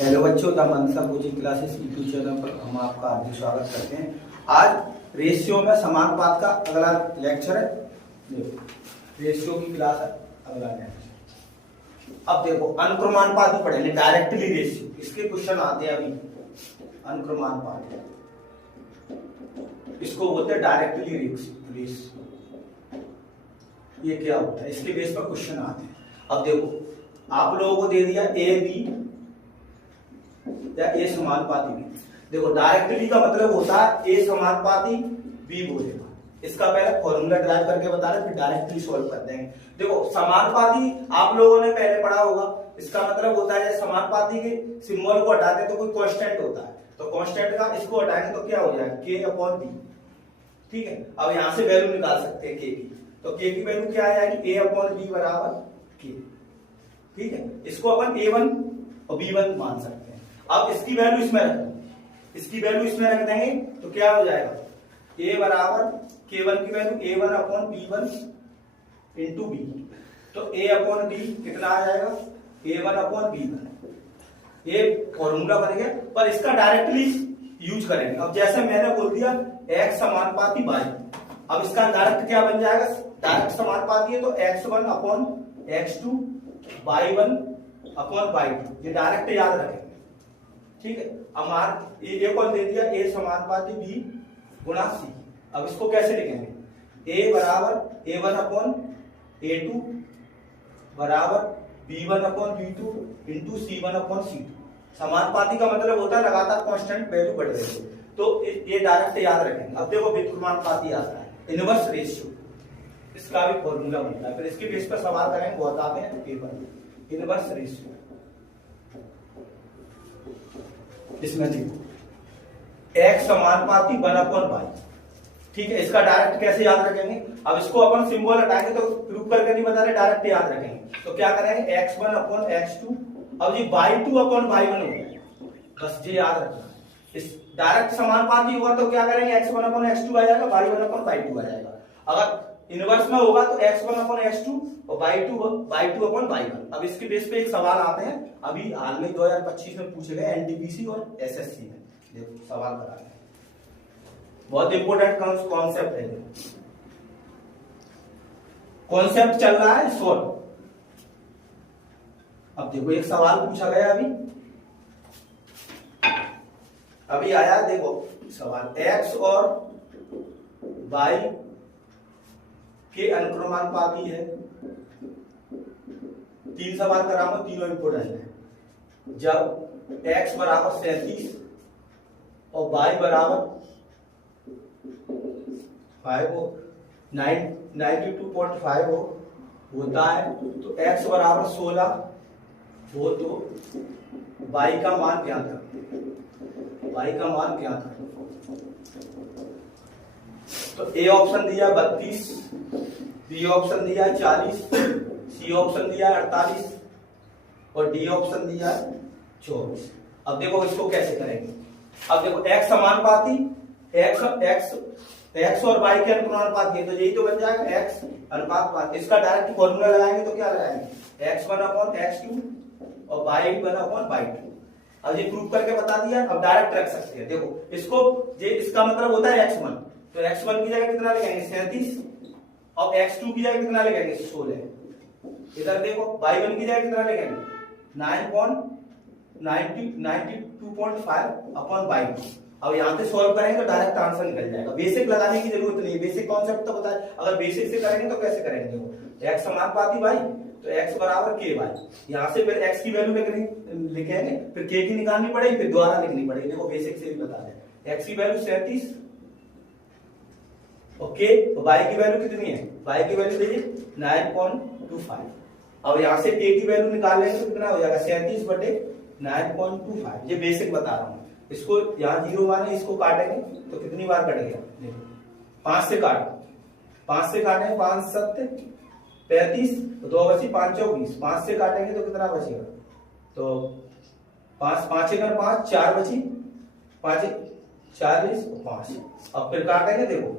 Hello बच्चों, the Mansa coaching classes YouTube channel पर हम आपका हार्दिक स्वागत करते हैं। आज रेशियो में समानुपात का अगला लेक्चर है। देखो रेशियो की क्लास है अगला लेक्चर। अब देखो अनुक्रमानुपात पढ़ेंगे, डायरेक्टली रेशियो, इसके क्वेश्चन आते हैं अभी। अनुक्रमानुपात इसको बोलते हैं डायरेक्टली रेशियो। ये क्या होता है, इसके बेस पर क्वेश्चन आते हैं। अब देखो आप लोगों को दे दिया ए बी या ए समानुपाती बी। देखो डायरेक्टली का मतलब होता है ए समानुपाती बी बोलेगा। इसका पहले फॉर्मूला ड्राइव करके बता रहे, फिर डायरेक्टली सॉल्व कर देंगे। देखो समानुपाती आप लोगों ने पहले पढ़ा होगा। इसका मतलब होता है समानुपाती के सिंबल को हटाते तो कोई कांस्टेंट होता है, तो कांस्टेंट का इसको हटाएंगे तो क्या हो जाएगा, के अपॉन बी। ठीक है, अब यहां से वैल्यू निकाल सकते हैं के की, तो के की वैल्यू क्या आ जाएगी, ए अपॉन बी बराबर के। ठीक है, इसको अपन a1 और b1 मान सकते हैं। अब इसकी वैल्यू इसमें रख दो, इसकी वैल्यू इसमें रख देंगे तो क्या हो जाएगा, a बराबर k1 की value a1 upon b1 into b। तो a अपॉन b कितना आ जाएगा, a1 अपॉन b1। ये फॉर्मूला बन गया, पर इसका डायरेक्टली यूज करेंगे। अब जैसे मैंने बोल दिया x समानुपाती y, अब इसका डायरेक्ट क्या बन जाएगा, डायरेक्ट समानुपाती है तो x1 upon x2 y1 upon y2। ये डायरेक्ट याद रखेंगे। ठीक है, अब ये कौन दे दिया, a समानुपाती b गुणा c। अब इसको कैसे लिखेंगे, a बराबर a1 अपॉन a2 बराबर b1 upon b2 into c1 upon c2। समानुपाती का मतलब होता है लगातार कांस्टेंट वैल्यू बढ़ रही है, तो ये डायरेक्ट याद रखेंगे। अब देखो व्युत्क्रमानुपाती आता है, इनवर्स रेशियो, इसका भी फॉर्मूला बनता है। फिर इसके बेस पर सवाल करेंगे, बहुत आते हैं पेपर। इनवर्स रेशियो, इसमें देखो x समानुपाती 1 अपॉन y। ठीक है, इसका डायरेक्ट कैसे याद रखेंगे, अब इसको अपन सिंबल हटाएंगे तो प्रूव करके नहीं बता रहे, डायरेक्ट याद रखेंगे। तो क्या करेंगे, x1 अपॉन x2, अब ये y2 अपॉन y1 हो गया, बस ये याद रखना। इस डायरेक्ट समानुपाती होगा तो क्या करेंगे, x1 अपॉन x2 आ जाएगा, y1 अपॉन y2 आ जाएगा। अगर इनवर्स में होगा तो x1 अपॉन x2 और y2 अपॉन y1। अब इसके बेस पे एक सवाल आते हैं, अभी हाल में 2025 में पूछे गए एनटीपीसी और एसएससी में। देखो सवाल बता रहे हैं, बहुत इंपोर्टेंट कॉन्सेप्ट है। कॉन्सेप्ट चल रहा है सॉल्व। अब देखो एक सवाल पूछा गया अभी आया, देखो सवाल x और y के अनुक्रमानुपाती है। 3 सवाल करा हूं, तीनों इंपोर्टेंट है। जब x बराबर 37 और y बराबर 5 हो, 92.5 हो होता है, तो x बराबर 16 हो तो y का मान क्या था, y का मान क्या था। तो ए ऑप्शन दिया 32, बी ऑप्शन दिया 40, सी ऑप्शन दिया 48 और डी ऑप्शन दिया 24। अब देखो इसको कैसे करेंगे। अब देखो x समानुपाती, x और y के अनुक्रमानुपाती है, तो यही तो बन जाएगा x अनुपात। इसका डायरेक्ट फॉर्मूला लगाएंगे तो क्या लगाएंगे, x1 अपॉन x2 और y1 अपॉन y2। अब ये प्रूव करके बता दिया, अब डायरेक्ट रख सकते हैं। देखो इसको, ये इसका मतलब होता है x1, तो x1 की जगह कितना लिखेंगे 37 और x2 की जगह कितना लिखेंगे 16। इधर देखो y1 की जगह कितना लिखेंगे 92.5 अपॉन y2। अब यहाँ से सॉल्व करेंगे तो डायरेक्ट आंसर निकल जाएगा। बेसिक लगाने की जरूरत नहीं है, बेसिक कॉन्सेप्ट तो बताए। अगर बेसिक से करेंगे तो कैसे करेंगे, देखो x समानुपाती y तो x बराबर k y, यहाँ से फिर x की वैल्यू लिखेंगे, फिर k की निकालनी पड़ेगी, फिर दोबारा लिखनी पड़ेगी। देखो बेसिक से भी बता दें, x की वैल्यू 37 और k, तो y की वैल्यू कितनी है, y की वैल्यू देखिए 9.25। अब यहाँ से k की वैल्यू निकाल लेंगे तो कितना हो जाएगा 37 बटे 9.25। ये बेसिक बता रहा हूँ। इसको यहाँ 0 माने, इसको काटेंगे तो कितनी बार कटेगा, देखो 5 से काटो, 5 से काटेंगे 5 7 35, 2 बची 5 चौक 20, 5 से काटेंगे तो कितना बचेगा, तो 5 5 1 5, 4 बची, 5 40 और 5। अब फिर काटेंगे, देखो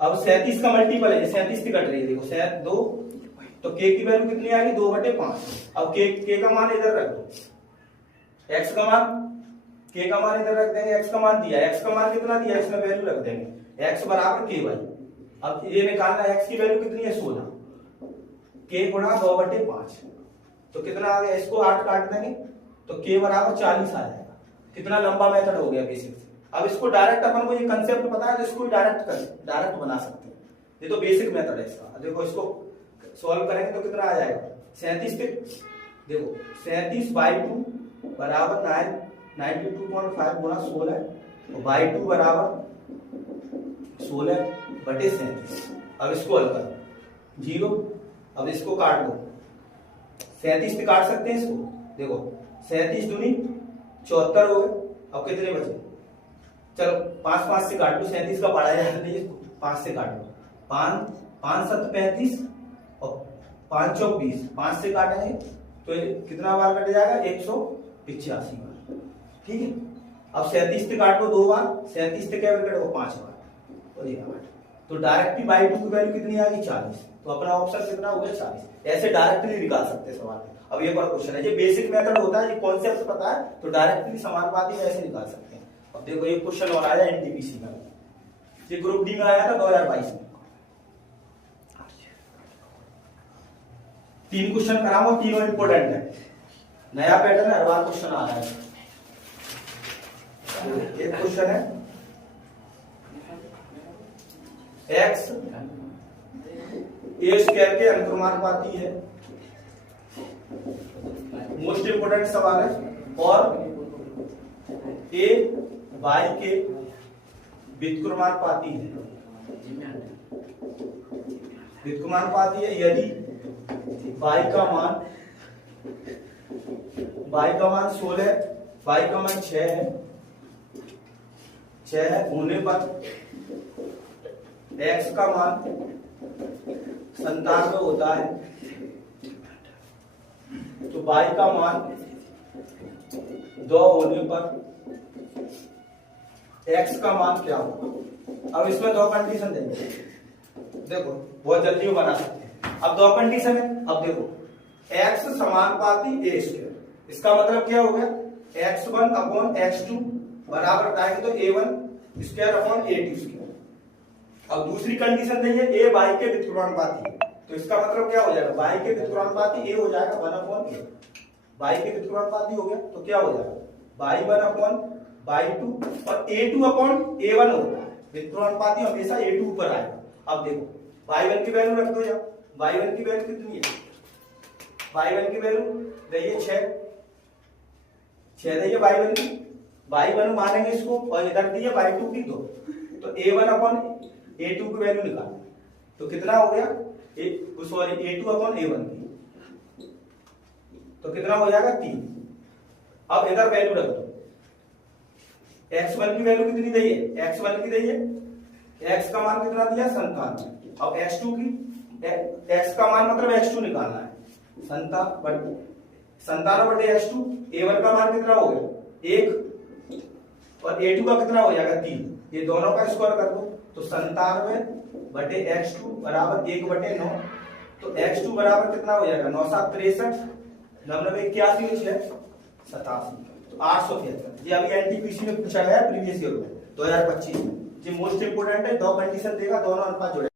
अब 37 का मल्टीपल है, 37 की कट रही है, देखो 2, तो k की वैल्यू कितनी आएगी 2/5। अब k का मान इधर रख दो, एक्स का मान, के का मान इधर रख देंगे, एक्स का मान दिया, एक्स का मान कितना दिया इसमें वैल्यू रख देंगे, एक्स बराबर के वाई। अब ये निकालना एक्स की वैल्यू कितनी है 16, के गुणा 2/5, तो कितना आ गया, इसको 8 काट देंगे तो के बराबर 40 आ जाएगा। कितना लंबा मेथड हो गया बेसिक से। अब इसको डायरेक्ट अपन को ये कंसेप्ट पता है तो इसको डायरेक्ट बना सकते हैं, ये तो बेसिक मेथड है इसका। देखो इसको सॉल्व करेंगे तो कितना आ जाएगा 37 पे, देखो 37/2 बराबर 92.5 गुणा 16 और by2 बराबर 16/37। अब इसको हल करो 0, अब इसको काट दो, 37 पे काट सकते हैं इसको, देखो 37 दूनी 74 हो गए। अब कितने बचे, चलो 5 से काट लो, 37 का पढ़ा जाता नहीं इसको, 5 से काट लो, 5 7 35 और 5 4 20, 5 से काटेंगे तो कितना बार कट जाएगा 185 बार, ठीक है। अब 37 से काट लो 2 बार, 37 से क्या कटेगा 5 बार, तो देखा तो डायरेक्टली by2 की वैल्यू कितनी आ गई 40, तो अपना ऑप्शन कितना हो गया 40। ऐसे डायरेक्टली निकाल सकते हैं सवाल। अब ये पर क्वेश्चन है, ये बेसिक मेथड होता है, ये कॉन्सेप्ट पता है तो डायरेक्टली समानुपाती में ऐसे निकाल सकते हैं। अब देखो ये क्वेश्चन और आया एनटीपीसी में, ये ग्रुप डी में आया था 2022 में। 3 क्वेश्चन कराऊंगा, तीनों इंपोर्टेंट है, नया पैटर्न है, हर बार क्वेश्चन आ रहा है। एक क्वेश्चन है एक्स ए स्क्वायर के अनुक्रमानुपाती है, मोस्ट इंपोर्टेंट सवाल है। और ए वाई के व्युत्क्रमानुपाती है, व्युत्क्रमानुपाती है यदि वाई का मान 16, वाई का मान 6 है, 6 होने पर एक्स का मान 97 होता है, तो वाई का मान 2 होने पर एक्स का मान क्या होगा। अब इसमें 2 कंडीशन देंगे, देखो बहुत जल्दी में बना सकते हैं। अब 2 कंडीशन है, अब देखो एक्स समानुपाती ए स्क्वायर, इसका मतलब क्या हो गया x1/x2 बराबर बताएंगे तो a1 square upon a2 square. अब दूसरी कंडीशन देंगे a y के व्युत्क्रमानुपाती है, तो इसका मतलब क्या हो जाएगा y के व्युत्क्रमानुपाती a हो जाएगा 1/a, y के व्युत्क्रमानुपाती हो गया तो क्या हो जाएगा y1/y2 और a2/a1 होता है, व्युत्क्रमानुपाती हमेशा a2 ऊपर आएगा। अब देखो y1 की वैल्यू रख दो, या y1 की वैल्यू कितनी है, y1 की वैल्यू देखिए 6 देखिए y1 की, y1 मानेंगे इसको और इधर दिए y2 की 2, तो a1/a2 की वैल्यू निकाल, तो कितना हो गया सॉरी a2/a1 की, तो कितना हो जाएगा 3। अब इधर वैल्यू रख दो, x1 की वैल्यू कितनी दी है, x1 की दी है, x का मान कितना दिया 97। अब x2 की, x का मान मतलब x2 निकालना है, 97/x2, a1 का मान कितना हो गया 1 और a2 का कितना हो जाएगा 3, ये दोनों का स्क्वायर कर दो तो 97/x2 बराबर 1/9, तो x2 बराबर कितना हो जाएगा 9 7 63, 99 81 87, तो 873। ये अभी एनटीपीसी में पूछा गया प्रीवियस ईयर में 2025 में। ये मोस्ट इंपोर्टेंट है, 2 कंडीशन देगा, दोनों अनुपात जोड़े।